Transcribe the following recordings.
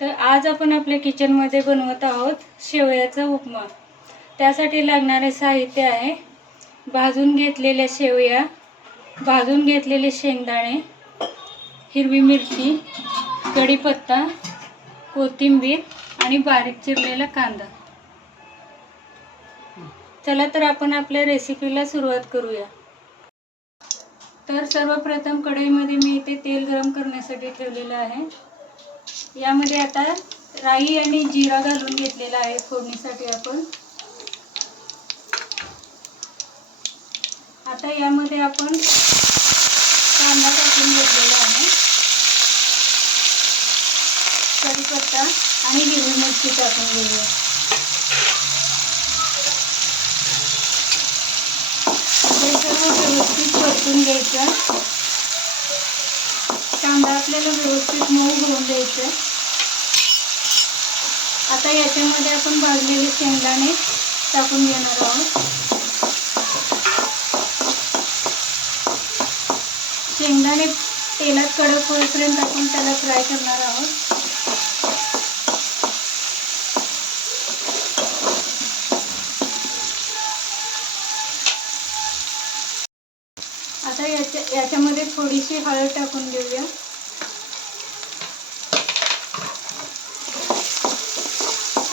तर आज आपण आपल्या किचनमध्ये बनवत आहोत शेवयाचा उपमा. त्यासाठी लागणारे साहित्य आहे भाजून घेतलेल्या शेवया भाजून घेतलेले शेंगदाणे हिरवी मिरची कढीपत्ता कोथिंबीर आणि बारीक चिरलेला कांदा. चला तर आपण आपल्या रेसिपीला सुरुवात करूया. तर सर्वप्रथम कढईमध्ये मी इथे तेल गरम करण्यासाठी ठेवलेलं आहे. यामध्ये आता राई आणि जिरा घालून घेतलेला आहे फोडणीसाठी आपण. आता यामध्ये आपण कांदा टाकून घेतलेला आहे. कढीपत्ता आणि हिरवी मिरची टाकून घेऊया. हे सर्व व्यवस्थित परतून घ्यायचं. कांदा आपल्याला व्यवस्थित मऊ करून द्यायचं. आता याच्यामध्ये आपण भाजलेले शेंगदाणे टाकून घेणार आहोत. शेंगदाणे तेलात कडक होईपर्यंत आपण त्याला फ्राय करणार आहोत. आता याच्या याच्यामध्ये थोडीशी हळद टाकून घेऊया.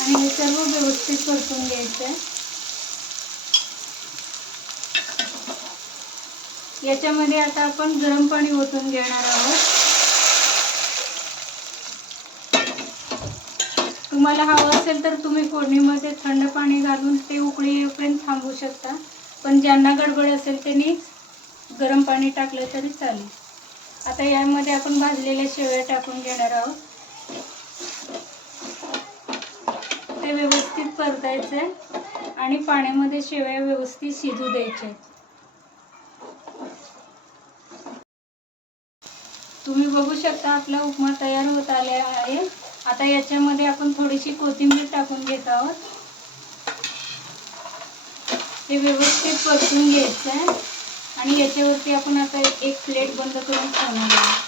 आणि हे सर्व व्यवस्थित परतून घ्यायचं आहे याच्यामध्ये आता आपण गरम पाणी ओतून घेणार आहोत. तुम्हाला हवं असेल तर तुम्ही फोडणीमध्ये थंड पाणी घालून ते उकळी येईपर्यंत थांबवू शकता. पण ज्यांना गडबड असेल त्यांनी गरम पाणी टाकलं तरी चालेल. आता यामध्ये आपण भाजलेल्या शेवया टाकून घेणार आहोत. परतायचे आणि पाण्यामध्ये शेवया व्यवस्थित शिजू द्यायचे. तुम्ही बघू शकता आपला उपमा तयार होत आला आहे. आता याच्यामध्ये आपण थोडीशी कोथिंबीर टाकून घेत आहोत. हे व्यवस्थित परतून घ्यायचं आहे आणि याच्यावरती आपण आता एक प्लेट बंद करून ठेवणार आहोत.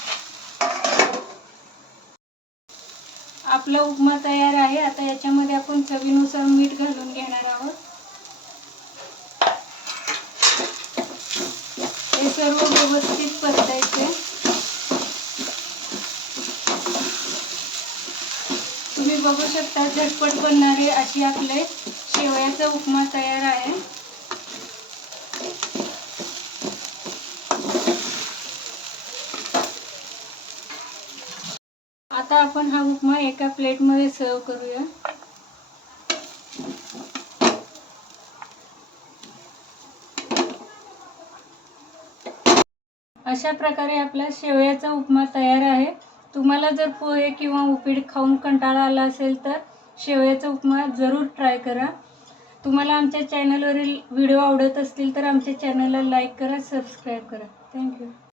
आपला उपमा तयार आहे. आता याच्यामध्ये आपण चवीनुसार मीठ घालून घेणार आहोत. हे सर्व व्यवस्थित परतायचे. तुम्ही बघू शकता झटपट बनणारे अशी आपले शेवयाचा उपमा तयार आहे. आता आपण हा उपमा एका प्लेटमध्ये सर्व करूया. अशा प्रकारे आपला शेवयाचा उपमा तयार आहे. तुम्हाला जर पोहे किंवा उपीड खाऊन कंटाळा आला असेल तर शेवयाचा उपमा जरूर ट्राय करा. तुम्हाला आमच्या चॅनलवरील व्हिडिओ आवडत असतील तर आमच्या चॅनलला लाईक करा सबस्क्राईब करा. थँक्यू